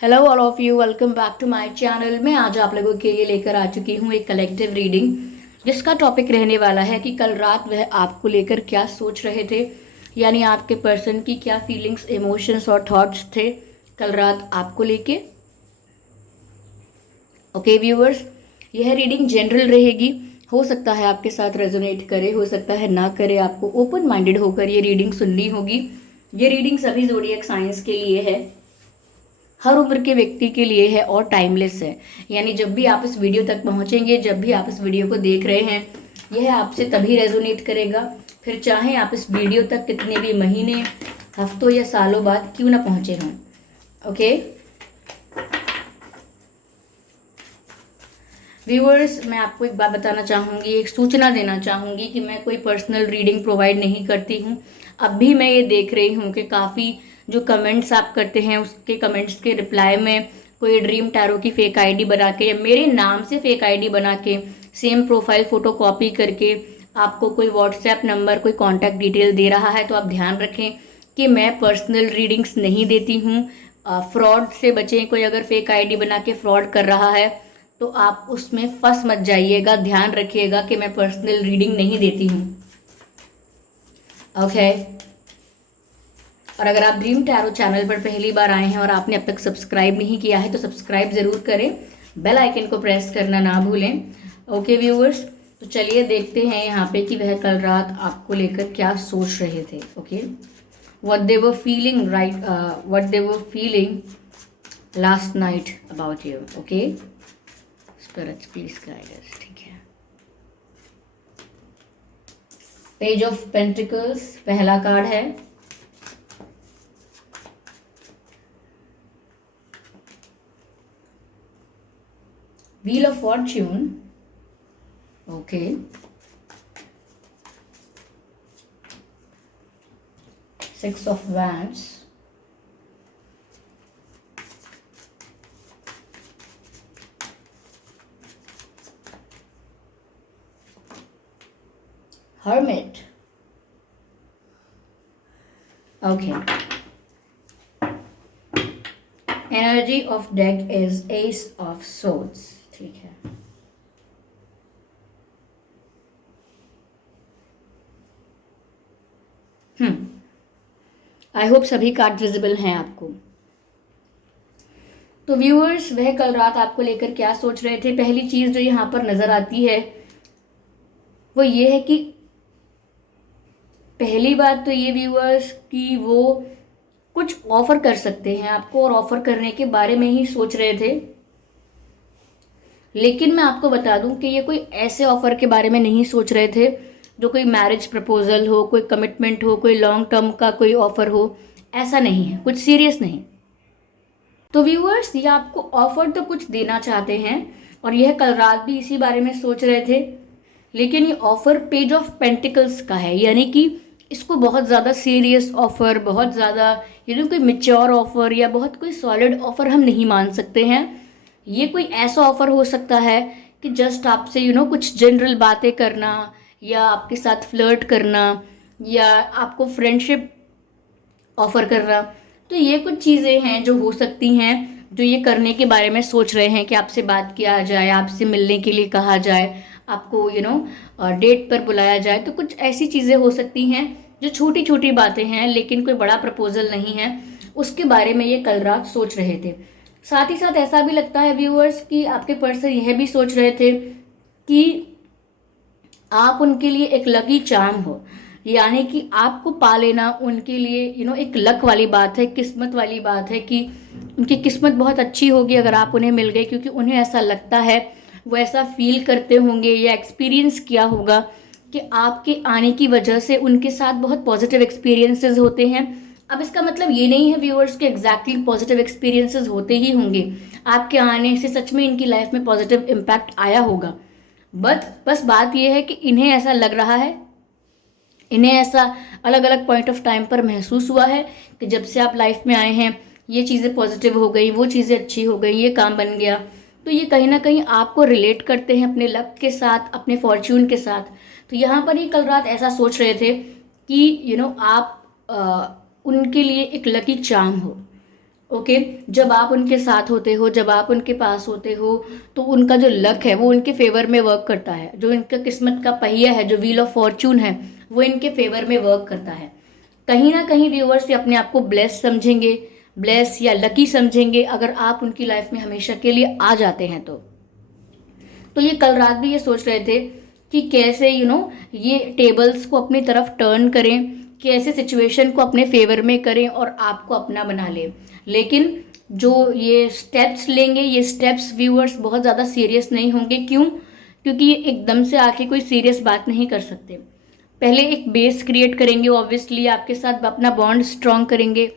Hello all of you, welcome back to my channel. मैं आज आप लोगों के लिए लेकर आ चुकी हूँ एक कलेक्टिव रीडिंग, जिसका टॉपिक रहने वाला है कि कल रात वह आपको लेकर क्या सोच रहे थे, यानी आपके पर्सन की क्या फीलिंग्स, इमोशंस और थॉट्स थे कल रात आपको लेके। ओके व्यूअर्स, यह रीडिंग जनरल रहेगी। हो सकता है आपके साथ रेजोनेट करे, हो सकता है ना करे। आपको ओपन माइंडेड होकर ये रीडिंग सुननी होगी। ये रीडिंग सभी ज़ोडिएक साइंस के लिए है, हर उम्र के व्यक्ति के लिए है और टाइमलेस है। यानी जब भी आप इस वीडियो तक पहुंचेंगे, जब भी आप इस वीडियो को देख रहे हैं, यह आपसे तभी रेजोनेट करेगा, फिर चाहे आप इस वीडियो तक कितने भी महीने, हफ्तों या सालों बाद क्यों ना पहुंचे हों। ओके व्यूअर्स, मैं आपको एक बात बताना चाहूँगी, एक सूचना देना चाहूँगी कि मैं कोई पर्सनल रीडिंग प्रोवाइड नहीं करती हूँ। अब भी मैं ये देख रही हूँ कि काफ़ी जो कमेंट्स आप करते हैं, उसके कमेंट्स के रिप्लाई में कोई ड्रीम टैरो की फेक आईडी बना के या मेरे नाम से फेक आईडी बना के सेम प्रोफाइल फ़ोटो कॉपी करके आपको कोई व्हाट्सएप नंबर, कोई कॉन्टैक्ट डिटेल दे रहा है। तो आप ध्यान रखें कि मैं पर्सनल रीडिंग्स नहीं देती हूँ। फ्रॉड से बचें। कोई अगर फेक आईडी बना के फ्रॉड कर रहा है तो आप उसमें फंस मत जाइएगा। ध्यान रखिएगा कि मैं पर्सनल रीडिंग नहीं देती हूँ। ओके और अगर आप ड्रीम टैरो चैनल पर पहली बार आए हैं और आपने अब तक सब्सक्राइब नहीं किया है तो सब्सक्राइब ज़रूर करें, बेल आइकन को प्रेस करना ना भूलें। ओके व्यूअर्स, तो चलिए देखते हैं यहाँ पे कि वह कल रात आपको लेकर क्या सोच रहे थे। Okay, what they were feeling what they were feeling last night about you. Okay, spirits please guide us. ठीक है, पेज ऑफ पेंटिकल्स पहला कार्ड है, wheel of Fortune. Okay, six of wands, hermit. Okay, energy of deck is ace of swords. ठीक है, I hope सभी card visible हैं आपको। तो व्यूअर्स, वह कल रात आपको लेकर क्या सोच रहे थे। पहली चीज जो यहाँ पर नजर आती है वो ये है कि पहली बात तो ये व्यूअर्स कि वो कुछ ऑफर कर सकते हैं आपको और ऑफर करने के बारे में ही सोच रहे थे। लेकिन मैं आपको बता दूं कि ये कोई ऐसे ऑफर के बारे में नहीं सोच रहे थे जो कोई मैरिज प्रपोजल हो, कोई कमिटमेंट हो, कोई लॉन्ग टर्म का कोई ऑफर हो। ऐसा नहीं है, कुछ सीरियस नहीं। तो व्यूअर्स, ये आपको ऑफर तो कुछ देना चाहते हैं और यह कल रात भी इसी बारे में सोच रहे थे। लेकिन ये ऑफर पेज ऑफ पेंटिकल्स का है, यानी कि इसको बहुत ज़्यादा सीरियस ऑफर, बहुत ज़्यादा कोई मेच्योर ऑफर या बहुत कोई सॉलिड ऑफर हम नहीं मान सकते हैं। ये कोई ऐसा ऑफर हो सकता है कि जस्ट आपसे कुछ जनरल बातें करना या आपके साथ फ्लर्ट करना या आपको फ्रेंडशिप ऑफर करना। तो ये कुछ चीज़ें हैं जो हो सकती हैं, जो ये करने के बारे में सोच रहे हैं कि आपसे बात किया जाए, आपसे मिलने के लिए कहा जाए, आपको डेट पर बुलाया जाए। तो कुछ ऐसी चीज़ें हो सकती हैं जो छोटी छोटी बातें हैं, लेकिन कोई बड़ा प्रपोजल नहीं है, उसके बारे में ये कल रात सोच रहे थे। साथ ही साथ ऐसा भी लगता है व्यूअर्स कि आपके पर्सन यह भी सोच रहे थे कि आप उनके लिए एक लकी चार्म हो, यानी कि आपको पा लेना उनके लिए एक लक वाली बात है, किस्मत वाली बात है कि उनकी किस्मत बहुत अच्छी होगी अगर आप उन्हें मिल गए, क्योंकि उन्हें ऐसा लगता है, वो ऐसा फील करते होंगे या एक्सपीरियंस किया होगा कि आपके आने की वजह से उनके साथ बहुत पॉजिटिव एक्सपीरियंसेस होते हैं। अब इसका मतलब ये नहीं है व्यूअर्स के एग्जैक्टली पॉजिटिव एक्सपीरियंसेस होते ही होंगे, आपके आने से सच में इनकी लाइफ में पॉजिटिव इम्पैक्ट आया होगा। बस बात यह है कि इन्हें ऐसा लग रहा है, इन्हें ऐसा अलग अलग पॉइंट ऑफ टाइम पर महसूस हुआ है कि जब से आप लाइफ में आए हैं ये चीज़ें पॉजिटिव हो गई, वो चीज़ें अच्छी हो गई, ये काम बन गया। तो ये कहीं ना कहीं आपको रिलेट करते हैं अपने लक के साथ, अपने फॉर्च्यून के साथ। तो यहाँ पर ये कल रात ऐसा सोच रहे थे कि आप उनके लिए एक लकी चार्म हो, ओके। जब आप उनके साथ होते हो, जब आप उनके पास होते हो, तो उनका जो लक है वो उनके फेवर में वर्क करता है। जो इनका किस्मत का पहिया है, जो व्हील ऑफ फॉर्चून है, वो इनके फेवर में वर्क करता है। कहीं ना कहीं व्यूअर्स ये अपने आप को ब्लेस समझेंगे, ब्लेस या लकी समझेंगे अगर आप उनकी लाइफ में हमेशा के लिए आ जाते हैं तो ये कल रात भी ये सोच रहे थे कि कैसे ये टेबल्स को अपनी तरफ टर्न करें, कैसे सिचुएशन को अपने फेवर में करें और आपको अपना बना लें। लेकिन जो ये स्टेप्स लेंगे, ये स्टेप्स व्यूअर्स बहुत ज़्यादा सीरियस नहीं होंगे। क्यों? क्योंकि ये एकदम से आके कोई सीरियस बात नहीं कर सकते। पहले एक बेस क्रिएट करेंगे, ऑब्वियसली आपके साथ अपना बॉन्ड स्ट्रॉन्ग करेंगे,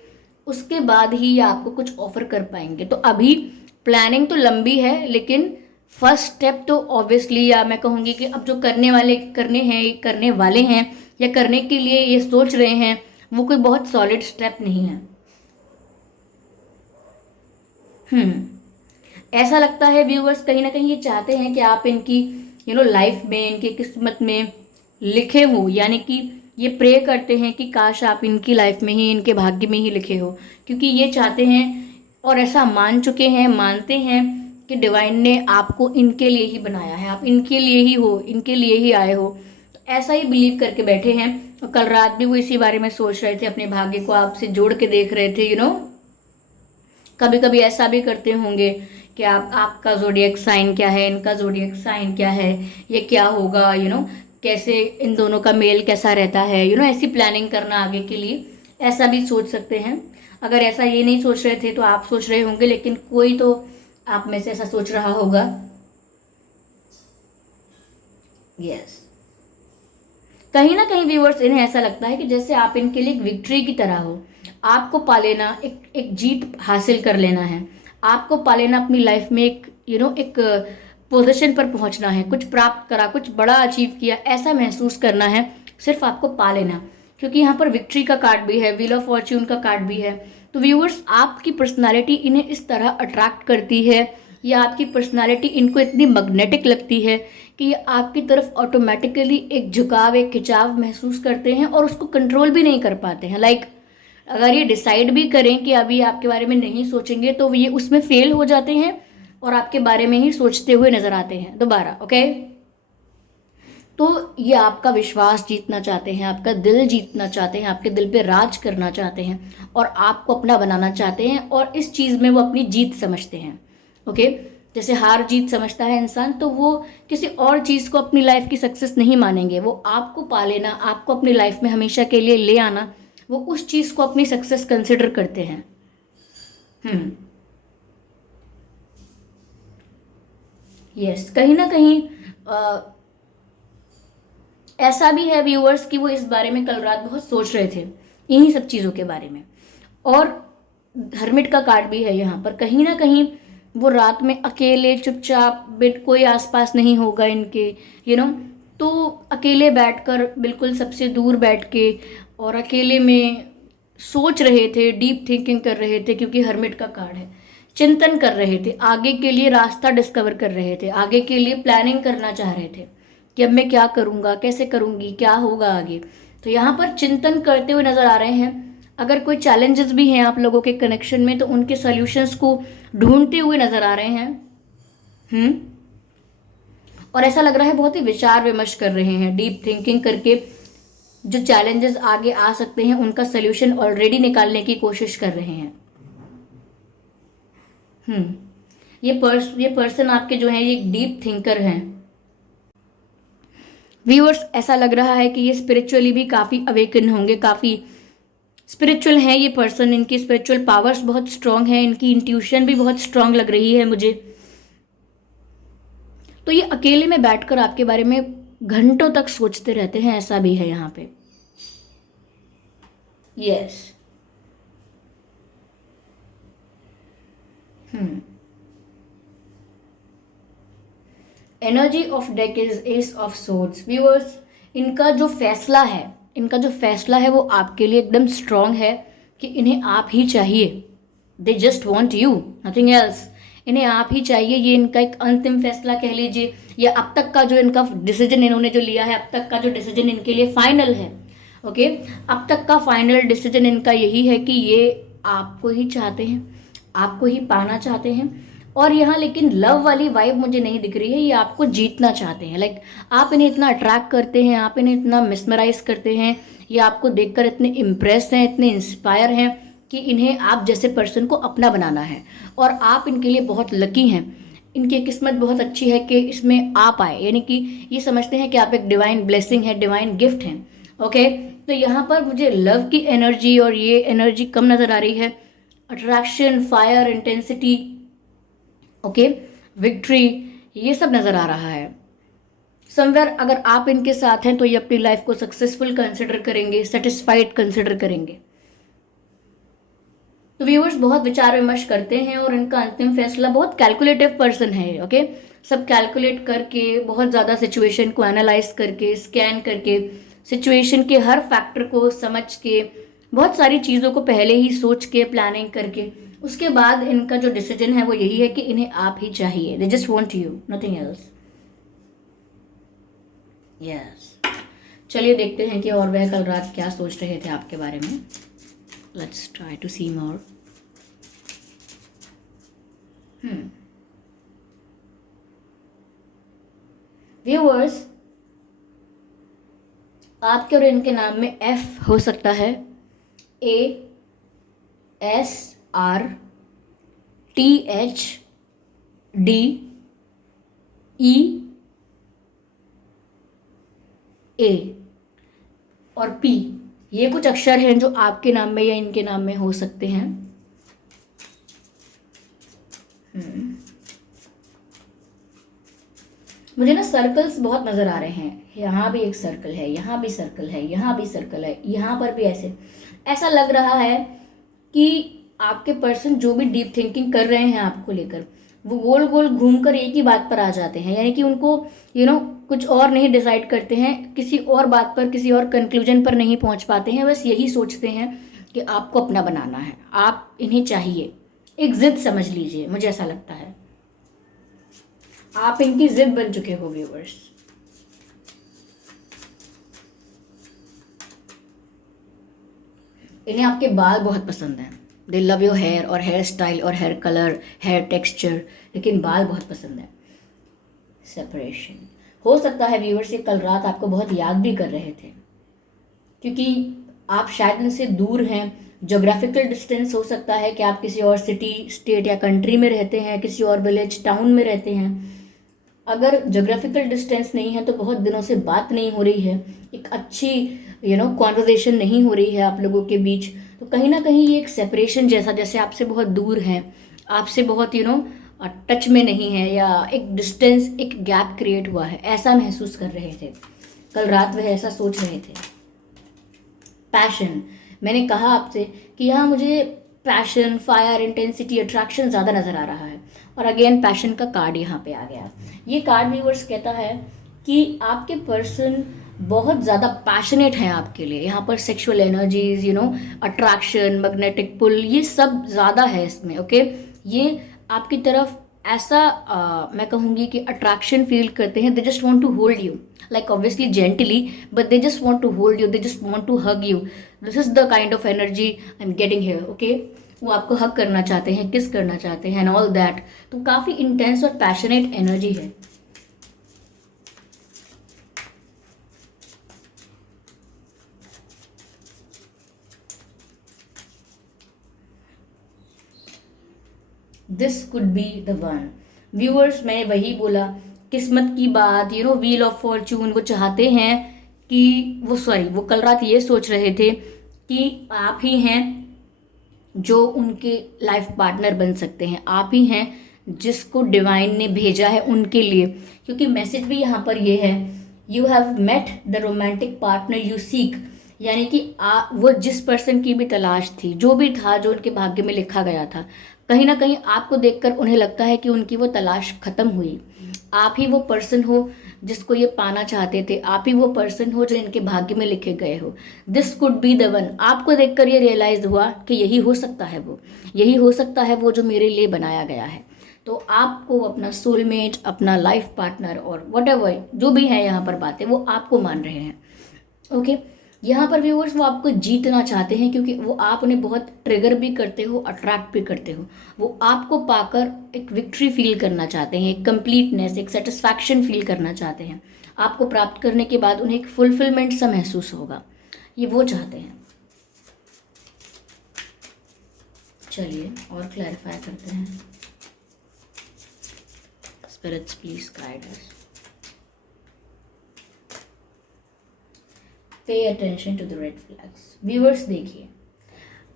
उसके बाद ही ये आपको कुछ ऑफर कर पाएंगे। तो अभी प्लानिंग तो लंबी है, लेकिन फर्स्ट स्टेप तो ऑब्वियसली, या मैं कहूँगी कि अब जो करने वाले हैं या करने के लिए ये सोच रहे हैं, वो कोई बहुत सॉलिड स्टेप नहीं है। ऐसा लगता है व्यूअर्स कहीं ना कहीं ये चाहते हैं कि आप इनकी लाइफ में, इनकी किस्मत में लिखे हो, यानी कि ये प्रे करते हैं कि काश आप इनकी लाइफ में ही, इनके भाग्य में ही लिखे हो। क्योंकि ये चाहते हैं और ऐसा मान चुके हैं, मानते हैं कि डिवाइन ने आपको इनके लिए ही बनाया है, आप इनके लिए ही हो, इनके लिए ही आए हो। तो ऐसा ही बिलीव करके बैठे हैं। और कल रात भी वो इसी बारे में सोच रहे थे, अपने भाग्य को आपसे जोड़ के देख रहे थे। कभी कभी ऐसा भी करते होंगे कि आपका जोडियक साइन क्या है, इनका जोडियक साइन क्या है, ये क्या होगा, कैसे इन दोनों का मेल कैसा रहता है, ऐसी प्लानिंग करना आगे के लिए, ऐसा भी सोच सकते हैं। अगर ऐसा ये नहीं सोच रहे थे तो आप सोच रहे होंगे, लेकिन कोई तो आप में से ऐसा सोच रहा होगा। यस। कहीं ना कहीं व्यूअर्स इन्हें ऐसा लगता है कि जैसे आप इनके लिए एक विक्ट्री की तरह हो। आपको पा लेना, एक जीत हासिल कर लेना है, आपको पा लेना, अपनी लाइफ में एक पोजीशन पर पहुंचना है, कुछ प्राप्त करा, कुछ बड़ा अचीव किया, ऐसा महसूस करना है, सिर्फ आपको पा लेना। क्योंकि यहाँ पर विक्ट्री का कार्ड भी है, व्हील ऑफ फॉर्च्यून का कार्ड भी है। तो व्यूअर्स, आपकी पर्सनालिटी इन्हें इस तरह अट्रैक्ट करती है, या आपकी पर्सनालिटी इनको इतनी मैग्नेटिक लगती है कि ये आपकी तरफ ऑटोमेटिकली एक झुकाव, एक खिंचाव महसूस करते हैं और उसको कंट्रोल भी नहीं कर पाते हैं। लाइक अगर ये डिसाइड भी करें कि अभी आपके बारे में नहीं सोचेंगे, तो ये उसमें फेल हो जाते हैं और आपके बारे में ही सोचते हुए नजर आते हैं दोबारा। ओके। तो ये आपका विश्वास जीतना चाहते हैं, आपका दिल जीतना चाहते हैं, आपके दिल पे राज करना चाहते हैं और आपको अपना बनाना चाहते हैं, और इस चीज़ में वो अपनी जीत समझते हैं। ओके। जैसे हार जीत समझता है इंसान, तो वो किसी और चीज़ को अपनी लाइफ की सक्सेस नहीं मानेंगे। वो आपको पा लेना, आपको अपनी लाइफ में हमेशा के लिए ले आना, वो उस चीज़ को अपनी सक्सेस कंसिडर करते हैं। यस। कहीं ना कहीं ऐसा भी है व्यूअर्स कि वो इस बारे में कल रात बहुत सोच रहे थे, इन्हीं सब चीज़ों के बारे में। और हर्मिट का कार्ड भी है यहाँ पर। कहीं ना कहीं वो रात में अकेले चुपचाप, कोई आसपास नहीं होगा इनके, तो अकेले बैठकर, बिल्कुल सबसे दूर बैठ के और अकेले में सोच रहे थे, डीप थिंकिंग कर रहे थे। क्योंकि हर्मिट का कार्ड है, चिंतन कर रहे थे, आगे के लिए रास्ता डिस्कवर कर रहे थे, आगे के लिए प्लानिंग करना चाह रहे थे कि अब मैं क्या करूँगा, कैसे करूँगी, क्या होगा आगे। तो यहाँ पर चिंतन करते हुए नजर आ रहे हैं। अगर कोई चैलेंजेस भी हैं आप लोगों के कनेक्शन में, तो उनके सॉल्यूशंस को ढूंढते हुए नजर आ रहे हैं। और ऐसा लग रहा है बहुत ही विचार विमर्श कर रहे हैं, डीप थिंकिंग करके जो चैलेंजेस आगे आ सकते हैं उनका सॉल्यूशन ऑलरेडी निकालने की कोशिश कर रहे हैं। ये पर्सन आपके जो है, ये एक डीप थिंकर हैं। व्यूअर्स, ऐसा लग रहा है कि ये स्पिरिचुअली भी काफ़ी अवेकन होंगे, काफ़ी स्पिरिचुअल हैं ये पर्सन। इनकी स्पिरिचुअल पावर्स बहुत स्ट्रांग है, इनकी इंट्यूशन भी बहुत स्ट्रांग लग रही है मुझे। तो ये अकेले में बैठकर आपके बारे में घंटों तक सोचते रहते हैं, ऐसा भी है यहाँ पे। Yes. Energy of deck is S of swords. Viewers, इनका जो फैसला है वो आपके लिए एकदम स्ट्रांग है कि इन्हें आप ही चाहिए। दे just want you, nothing else. इन्हें आप ही चाहिए, ये इनका एक अंतिम फैसला कह लीजिए, या अब तक का जो इनका डिसीजन इन्होंने जो लिया है, अब तक का जो डिसीजन इनके लिए फाइनल है। ओके। अब तक का फाइनल डिसीजन इनका यही है कि ये आपको ही चाहते हैं, आपको ही पाना चाहते हैं। और यहाँ लेकिन लव वाली वाइब मुझे नहीं दिख रही है, ये आपको जीतना चाहते हैं। लाइक आप इन्हें इतना अट्रैक्ट करते हैं, आप इन्हें इतना मिसमराइज करते हैं, ये आपको देखकर इतने इम्प्रेस हैं, इतने इंस्पायर हैं कि इन्हें आप जैसे पर्सन को अपना बनाना है। और आप इनके लिए बहुत लकी हैं, इनकी किस्मत बहुत अच्छी है कि इसमें आप आए, यानी कि ये समझते हैं कि आप एक डिवाइन ब्लेसिंग है, डिवाइन गिफ्ट हैं। ओके, तो यहाँ पर मुझे लव की एनर्जी और ये एनर्जी कम नज़र आ रही है। Attraction, fire, intensity, okay, victory, ये सब नज़र आ रहा है। समवेयर अगर आप इनके साथ हैं तो ये अपनी लाइफ को सक्सेसफुल कंसिडर करेंगे, सेटिस्फाइड कंसिडर करेंगे। तो व्यूअर्स बहुत विचार विमर्श करते हैं और इनका अंतिम फैसला, बहुत कैलकुलेटिव पर्सन है। ओके, सब कैलकुलेट करके, बहुत ज़्यादा सिचुएशन को एनालाइज करके, स्कैन करके, सिचुएशन के हर फैक्टर को समझ के, बहुत सारी चीज़ों को पहले ही सोच के, प्लानिंग करके, उसके बाद इनका जो डिसीजन है वो यही है कि इन्हें आप ही चाहिए। दे just want you, nothing else. Yes, चलिए देखते हैं कि और वह कल रात क्या सोच रहे थे आपके बारे में। Let's try to see more. Viewers, आपके और इनके नाम में F हो सकता है, ASRTHDEA और P, ये कुछ अक्षर हैं जो आपके नाम में या इनके नाम में हो सकते हैं। मुझे ना सर्कल्स बहुत नज़र आ रहे हैं, यहाँ भी एक सर्कल है, यहाँ भी सर्कल है, यहाँ भी सर्कल है, यहाँ पर भी ऐसा लग रहा है कि आपके पर्सन जो भी डीप थिंकिंग कर रहे हैं आपको लेकर, वो गोल गोल घूमकर एक ही बात पर आ जाते हैं। यानी कि उनको कुछ और नहीं डिसाइड करते हैं, किसी और बात पर, किसी और कंक्लूजन पर नहीं पहुंच पाते हैं, बस यही सोचते हैं कि आपको अपना बनाना है, आप इन्हें चाहिए। एक जिद समझ लीजिए, मुझे ऐसा लगता है आप इनकी जिद बन चुके हो व्यूअर्स। इन्हें आपके बाल बहुत पसंद हैं, दे लव योर हेयर और हेयर स्टाइल और हेयर कलर, हेयर टेक्सचर, लेकिन बाल बहुत पसंद है। सेपरेशन हो सकता है व्यूअर्स, ये कल रात आपको बहुत याद भी कर रहे थे, क्योंकि आप शायद इनसे दूर हैं। जोग्राफिकल डिस्टेंस हो सकता है कि आप किसी और सिटी, स्टेट या कंट्री में रहते हैं, किसी और विलेज, टाउन में रहते हैं। अगर जोग्राफिकल डिस्टेंस नहीं है तो बहुत दिनों से बात नहीं हो रही है, एक अच्छी कॉन्वर्जेशन नहीं हो रही है आप लोगों के बीच, तो कहीं ना कहीं ये एक सेपरेशन जैसा, जैसे आपसे बहुत दूर हैं, आपसे बहुत टच में नहीं है, या एक डिस्टेंस, एक गैप क्रिएट हुआ है, ऐसा महसूस कर रहे थे कल रात, वह ऐसा सोच रहे थे। पैशन, मैंने कहा आपसे कि यहाँ मुझे पैशन, फायर, इंटेंसिटी, अट्रैक्शन ज़्यादा नज़र आ रहा है। और अगेन पैशन का कार्ड यहाँ पे आ गया। ये कार्ड व्यूअर्स कहता है कि आपके पर्सन बहुत ज़्यादा पैशनेट हैं आपके लिए। यहाँ पर sexual energies, attraction, magnetic pull, ये सब ज़्यादा है इसमें। ओके, ये आपकी तरफ ऐसा मैं कहूँगी कि अट्रैक्शन फील करते हैं। They just want to hold you, like obviously gently, but they just want to hold you, they just want to hug you. This is the kind of energy I am getting here. Okay, वो आपको हग करना चाहते हैं, किस करना चाहते हैं and all that. तो काफ़ी इंटेंस और पैशनेट एनर्जी है। This could be the one. Viewers, मैंने वही बोला, किस्मत की बात, व्हील ऑफ फॉर्चून, वो चाहते हैं कि वो कल रात ये सोच रहे थे कि आप ही हैं जो उनके लाइफ पार्टनर बन सकते हैं, आप ही हैं जिसको डिवाइन ने भेजा है उनके लिए। क्योंकि मैसेज भी यहाँ पर ये है, you have met the romantic partner you seek, यानी कि वो जिस पर्सन की भी तलाश थी, जो भी था, जो उनके भाग्य में लिखा गया था, कहीं ना कहीं आपको देखकर उन्हें लगता है कि उनकी वो तलाश खत्म हुई। आप ही वो पर्सन हो जिसको ये पाना चाहते थे, आप ही वो पर्सन हो जो इनके भाग्य में लिखे गए हो। This could be the one. आपको देखकर ये रियलाइज हुआ कि यही हो सकता है वो, यही हो सकता है वो जो मेरे लिए बनाया गया है। तो आपको अपना सोलमेट, अपना लाइफ पार्टनर और व्हाटएवर जो भी है यहाँ पर बातें, वो आपको मान रहे हैं। ओके, यहाँ पर व्यूअर्स वो आपको जीतना चाहते हैं, क्योंकि वो आप उन्हें बहुत ट्रिगर भी करते हो, अट्रैक्ट भी करते हो। वो आपको पाकर एक विक्ट्री फील करना चाहते हैं, एक कंप्लीटनेस, एक सेटिस्फैक्शन फील करना चाहते हैं। आपको प्राप्त करने के बाद उन्हें एक फुलफिलमेंट सा महसूस होगा, ये वो चाहते हैं। चलिए और क्लैरिफाई करते हैं। Spirits please guide us. Pay attention to the red flags. Viewers देखिए,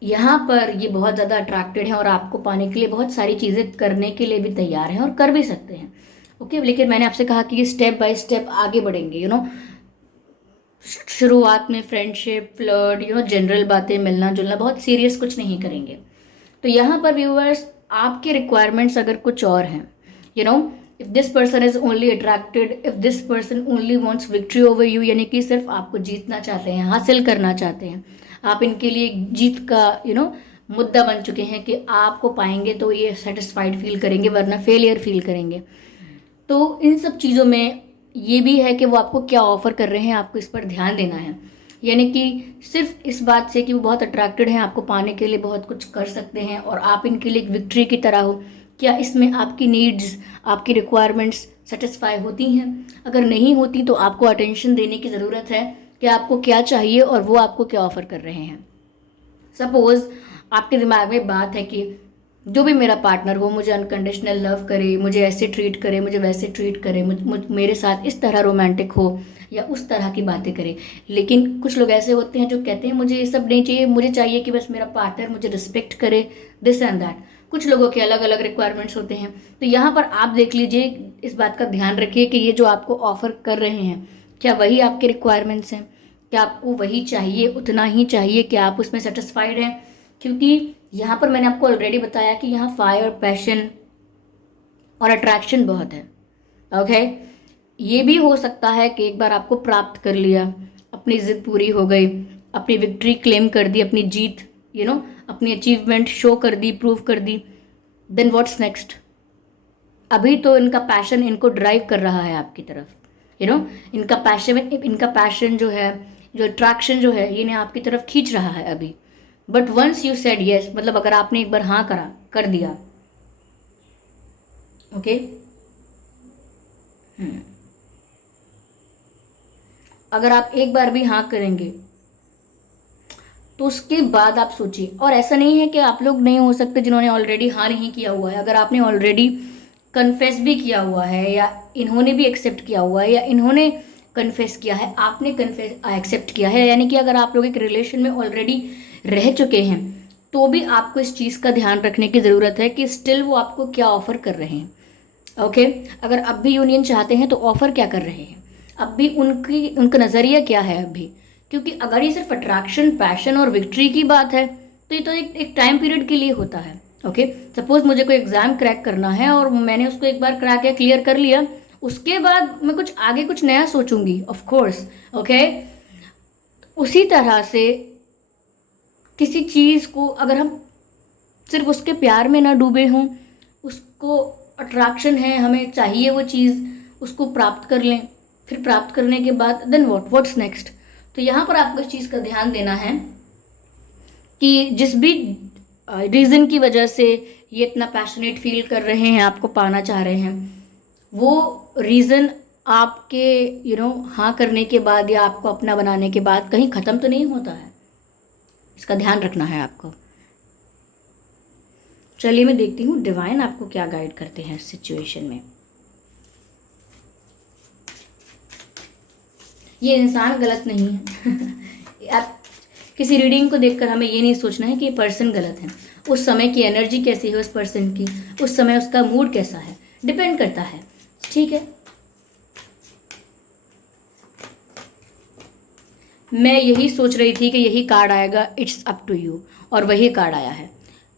यहाँ पर ये बहुत ज़्यादा अट्रैक्टेड हैं और आपको पाने के लिए बहुत सारी चीज़ें करने के लिए भी तैयार हैं और कर भी सकते हैं। ओके, लेकिन मैंने आपसे कहा कि ये स्टेप बाय स्टेप आगे बढ़ेंगे। शुरुआत में फ्रेंडशिप, फ्लर्ट, जनरल बातें, मिलना जुलना, बहुत सीरियस कुछ नहीं करेंगे। तो यहाँ पर व्यूअर्स आपके रिक्वायरमेंट्स अगर कुछ और हैं, if this person is only attracted, if this person only wants victory over you, यानी कि सिर्फ आपको जीतना चाहते हैं, हासिल करना चाहते हैं, आप इनके लिए जीत का मुद्दा बन चुके हैं कि आपको पाएंगे तो ये सेटिस्फाइड फील करेंगे, वरना फेलियर फील करेंगे। तो इन सब चीज़ों में ये भी है कि वो आपको क्या ऑफर कर रहे हैं, आपको इस पर ध्यान देना है। यानी कि सिर्फ इस बात से कि वो बहुत अट्रैक्टेड हैं, आपको पाने के लिए बहुत कुछ कर सकते हैं और आप इनके लिए एक विक्ट्री की तरह हो, क्या इसमें आपकी नीड्स, आपकी रिक्वायरमेंट्स सेटिस्फाई होती हैं? अगर नहीं होती तो आपको अटेंशन देने की ज़रूरत है कि आपको क्या चाहिए और वो आपको क्या ऑफ़र कर रहे हैं। सपोज़ आपके दिमाग में बात है कि जो भी मेरा पार्टनर हो मुझे अनकंडीशनल लव करे, मुझे ऐसे ट्रीट करे, मुझे वैसे ट्रीट करे, मेरे साथ इस तरह रोमांटिक हो या उस तरह की बातें करे। लेकिन कुछ लोग ऐसे होते हैं जो कहते हैं मुझे ये सब नहीं चाहिए, मुझे चाहिए कि बस मेरा पार्टनर मुझे रिस्पेक्ट करे, दिस एंड दैट। कुछ लोगों के अलग अलग रिक्वायरमेंट्स होते हैं। तो यहाँ पर आप देख लीजिए, इस बात का ध्यान रखिए कि ये जो आपको ऑफर कर रहे हैं, क्या वही आपके रिक्वायरमेंट्स हैं? क्या आपको वही चाहिए, उतना ही चाहिए? क्या आप उसमें सेटिस्फाइड हैं? क्योंकि यहाँ पर मैंने आपको ऑलरेडी बताया कि यहाँ फायर, पैशन और अट्रैक्शन बहुत है। ओके, ये भी हो सकता है कि एक बार आपको प्राप्त कर लिया, अपनी जिद पूरी हो गई, अपनी विक्ट्री क्लेम कर दी, अपनी जीत अपनी अचीवमेंट शो कर दी, प्रूव कर दी, देन व्हाट्स नेक्स्ट? अभी तो इनका पैशन इनको ड्राइव कर रहा है आपकी तरफ, इनका पैशन जो है, जो अट्रैक्शन जो है, इन्हें आपकी तरफ खींच रहा है अभी। But once you said yes, मतलब अगर आपने एक बार हाँ कर दिया, ओके, अगर आप एक बार भी हाँ करेंगे तो उसके बाद आप सोचिए। और ऐसा नहीं है कि आप लोग नहीं हो सकते जिन्होंने ऑलरेडी हाँ नहीं किया हुआ है। अगर आपने ऑलरेडी कन्फेस भी किया हुआ है, या इन्होंने भी एक्सेप्ट किया हुआ है, या इन्होंने कन्फेस किया है, आपने कन्फेस एक्सेप्ट किया है, यानी कि अगर आप लोग एक रिलेशन में ऑलरेडी रह चुके हैं, तो भी आपको इस चीज़ का ध्यान रखने की ज़रूरत है कि स्टिल वो आपको क्या ऑफ़र कर रहे हैं। ओके, अगर अब भी यूनियन चाहते हैं तो ऑफ़र क्या कर रहे हैं, अब भी उनका नज़रिया क्या है अभी? क्योंकि अगर ये सिर्फ अट्रैक्शन, पैशन और विक्ट्री की बात है तो ये तो एक टाइम पीरियड के लिए होता है। ओके, सपोज मुझे कोई एग्ज़ाम क्रैक करना है और मैंने उसको एक बार क्रैक या क्लियर कर लिया, उसके बाद मैं कुछ आगे कुछ नया सोचूंगी, ऑफ कोर्स। ओके, उसी तरह से किसी चीज़ को अगर हम सिर्फ उसके प्यार में ना डूबे हों, उसको अट्रैक्शन है, हमें चाहिए वो चीज़, उसको प्राप्त कर लें, फिर प्राप्त करने के बाद देन व्हाट्स नेक्स्ट? तो यहाँ पर आपको इस चीज़ का ध्यान देना है कि जिस भी रीज़न की वजह से ये इतना पैशनेट फील कर रहे हैं, आपको पाना चाह रहे हैं, वो रीज़न आपके हाँ करने के बाद या आपको अपना बनाने के बाद कहीं ख़त्म तो नहीं होता है। इसका ध्यान रखना है आपको। चलिए मैं देखती हूँ डिवाइन आपको क्या गाइड करते हैं इस सिचुएशन में। ये इंसान गलत नहीं है। आप किसी रीडिंग को देखकर हमें ये नहीं सोचना है कि ये पर्सन गलत है। उस समय की एनर्जी कैसी है उस पर्सन की, उस समय उसका मूड कैसा है, डिपेंड करता है। ठीक है, मैं यही सोच रही थी कि यही कार्ड आएगा, इट्स अप टू यू, और वही कार्ड आया है।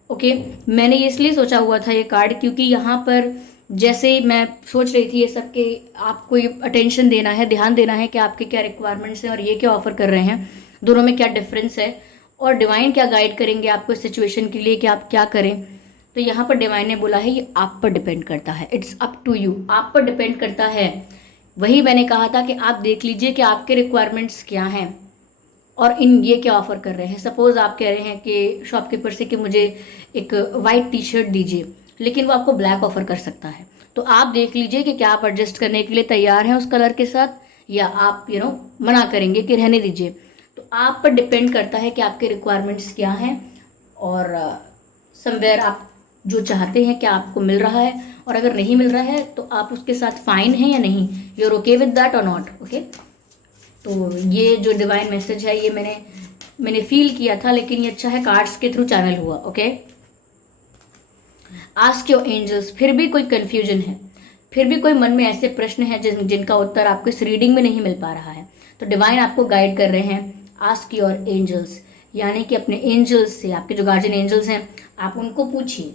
ओके, मैंने ये इसलिए सोचा हुआ था ये कार्ड क्योंकि यहाँ पर जैसे मैं सोच रही थी ये सब कि आपको ये अटेंशन देना है, ध्यान देना है कि आपके क्या रिक्वायरमेंट्स हैं और ये क्या ऑफ़र कर रहे हैं, दोनों में क्या डिफरेंस है, और डिवाइन क्या गाइड करेंगे आपको इस सिचुएशन के लिए कि आप क्या करें। तो यहाँ पर डिवाइन ने बोला है ये आप पर डिपेंड करता है, इट्स अप टू यू, आप पर डिपेंड करता है। वही मैंने कहा था कि आप देख लीजिए कि आपके रिक्वायरमेंट्स क्या हैं, और इन ये क्या ऑफ़र कर रहे हैं। सपोज़ आप कह रहे हैं कि शॉपकीपर से कि मुझे एक वाइट टी शर्ट दीजिए, लेकिन वो आपको ब्लैक ऑफ़र कर सकता है। तो आप देख लीजिए कि क्या आप एडजस्ट करने के लिए तैयार हैं उस कलर के साथ, या आप मना करेंगे कि रहने दीजिए। तो आप पर डिपेंड करता है कि आपके रिक्वायरमेंट्स क्या हैं, और समवेयर आप जो चाहते हैं क्या आपको मिल रहा है, और अगर नहीं मिल रहा है तो आप उसके साथ फाइन हैं या नहीं, you are okay with that or not. Okay, तो ये जो डिवाइन मैसेज है ये मैंने फील किया था, लेकिन ये अच्छा है कार्ड्स के थ्रू चैनल हुआ। Okay, ask your angels. फिर भी कोई कंफ्यूजन है, फिर भी कोई मन में ऐसे प्रश्न हैं जिनका उत्तर आपको इस रीडिंग में नहीं मिल पा रहा है, तो डिवाइन आपको गाइड कर रहे हैं। आस्क योर एंजल्स, यानी कि अपने एंजल्स से, आपके जो गार्जियन एंजल्स हैं, आप उनको पूछिए।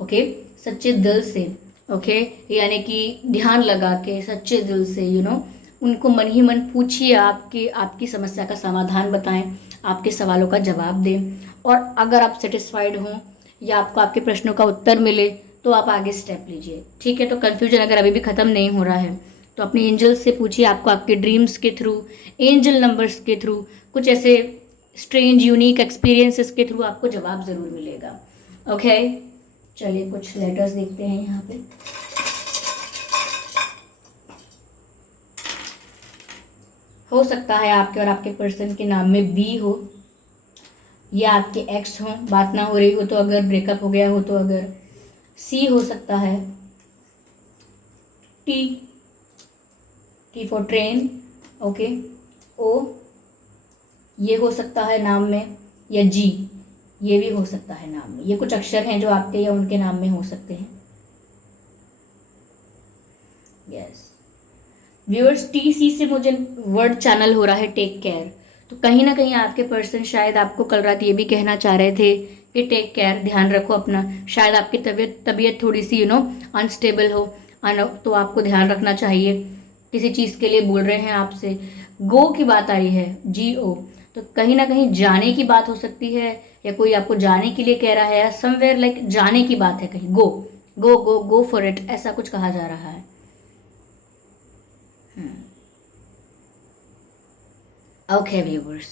ओके, सच्चे दिल से। ओके, यानी कि ध्यान लगा के सच्चे दिल से उनको मन ही मन पूछिए, आपकी समस्या का समाधान बताएं, आपके सवालों का जवाब दें। और अगर आप सेटिस्फाइड हों या आपको आपके प्रश्नों का उत्तर मिले तो आप आगे स्टेप लीजिए। ठीक है, तो कन्फ्यूजन अगर अभी भी ख़त्म नहीं हो रहा है तो अपने एंजल्स से पूछिए, आपको आपके ड्रीम्स के थ्रू, एंजल नंबर्स के थ्रू, कुछ ऐसे स्ट्रेंज यूनिक एक्सपीरियंसेस के थ्रू आपको जवाब ज़रूर मिलेगा। ओके, चलिए कुछ लेटर्स देखते हैं यहाँ पे। हो सकता है आपके और आपके पर्सन के नाम में बी हो, या आपके एक्स हो, बात ना हो रही हो तो, अगर ब्रेकअप हो गया हो तो, अगर सी हो सकता है, टी फॉर ट्रेन। ओके, ओ ये हो सकता है नाम में, या जी ये भी हो सकता है नाम में। ये कुछ अक्षर हैं जो आपके या उनके नाम में हो सकते हैं। यस व्यूअर्स, टी सी से मुझे वर्ड चैनल हो रहा है टेक केयर। तो कहीं ना कहीं आपके पर्सन शायद आपको कल रात ये भी कहना चाह रहे थे कि टेक केयर, ध्यान रखो अपना। शायद आपकी तबीयत थोड़ी सी अनस्टेबल हो, तो आपको ध्यान रखना चाहिए। किसी चीज़ के लिए बोल रहे हैं आपसे, गो की बात आ रही है, GO। तो कहीं ना कहीं जाने की बात हो सकती है, या कोई आपको जाने के लिए कह रहा है, या समवेयर लाइक जाने की बात है कहीं। गो गो गो गो फॉर इट, ऐसा कुछ कहा जा रहा है। ओके व्यूवर्स,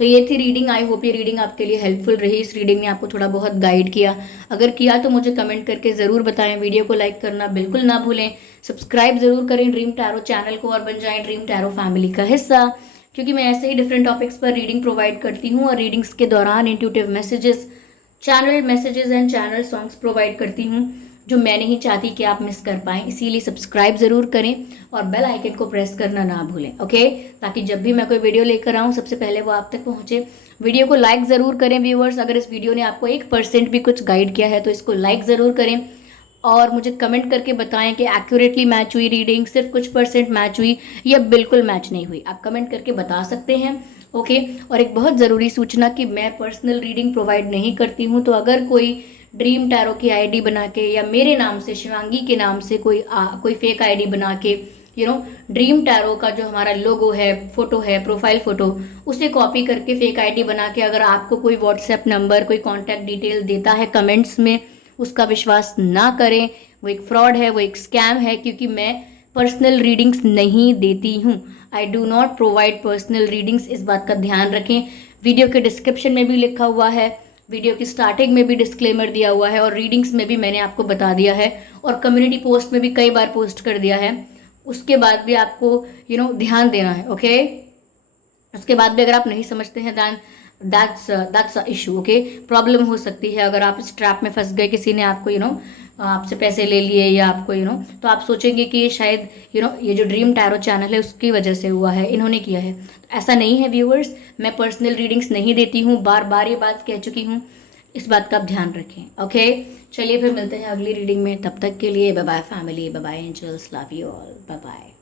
तो ये थी रीडिंग। आई होप ये रीडिंग आपके लिए हेल्पफुल रही। इस रीडिंग ने आपको थोड़ा बहुत गाइड किया। अगर किया तो मुझे कमेंट करके ज़रूर बताएं। वीडियो को लाइक करना बिल्कुल ना भूलें। सब्सक्राइब ज़रूर करें ड्रीम टैरो चैनल को, और बन जाएं ड्रीम टैरो फैमिली का हिस्सा, क्योंकि मैं ऐसे ही डिफरेंट टॉपिक्स पर रीडिंग प्रोवाइड करती हूँ, और रीडिंग्स के दौरान intuitive messages, channel messages and channel songs provide करती हूँ, जो मैं नहीं चाहती कि आप मिस कर पाएँ। इसीलिए सब्सक्राइब ज़रूर करें और बेल आइकन को प्रेस करना ना भूलें। ओके, ताकि जब भी मैं कोई वीडियो लेकर आऊँ सबसे पहले वो आप तक पहुँचे। वीडियो को लाइक ज़रूर करें व्यूअर्स। अगर इस वीडियो ने आपको 1% भी कुछ गाइड किया है तो इसको लाइक ज़रूर करें, और मुझे कमेंट करके बताएं कि एक्यूरेटली मैच हुई रीडिंग, सिर्फ कुछ % मैच हुई, या बिल्कुल मैच नहीं हुई। आप कमेंट करके बता सकते हैं। ओके, और एक बहुत ज़रूरी सूचना कि मैं पर्सनल रीडिंग प्रोवाइड नहीं करती हूँ। तो अगर कोई ड्रीम टैरो की आईडी बना के, या मेरे नाम से, शिवांगी के नाम से कोई फेक आईडी बना के, ड्रीम टैरो का जो हमारा लोगो है, फोटो है, प्रोफाइल फोटो, उसे कॉपी करके फेक आईडी बना के अगर आपको कोई व्हाट्सएप नंबर, कोई कॉन्टैक्ट डिटेल देता है कमेंट्स में, उसका विश्वास ना करें। वो एक फ्रॉड है, वो एक स्कैम है, क्योंकि मैं पर्सनल रीडिंग्स नहीं देती हूँ। I do not provide personal readings, इस बात का ध्यान रखें। वीडियो के डिस्क्रिप्शन में भी लिखा हुआ है, वीडियो की स्टार्टिंग में भी डिस्क्लेमर दिया हुआ है, और रीडिंग्स में भी मैंने आपको बता दिया है, और कम्युनिटी पोस्ट में भी कई बार पोस्ट कर दिया है। उसके बाद भी आपको ध्यान देना है। ओके, उसके बाद भी अगर आप नहीं समझते हैं then that's a issue. Okay, problem हो सकती है। अगर आप इस ट्रैप में फंस गए, किसी ने आपको आपसे पैसे ले लिए, या आपको तो आप सोचेंगे कि ये शायद ये जो ड्रीम टैरो चैनल है उसकी वजह से हुआ है, इन्होंने किया है। तो ऐसा नहीं है व्यूअर्स, मैं पर्सनल रीडिंग्स नहीं देती हूँ, बार बार ये बात कह चुकी हूँ। इस बात का आप ध्यान रखें। ओके, चलिए फिर मिलते हैं अगली रीडिंग में। तब तक के लिए bye bye family, bye bye angels, love you all, bye bye.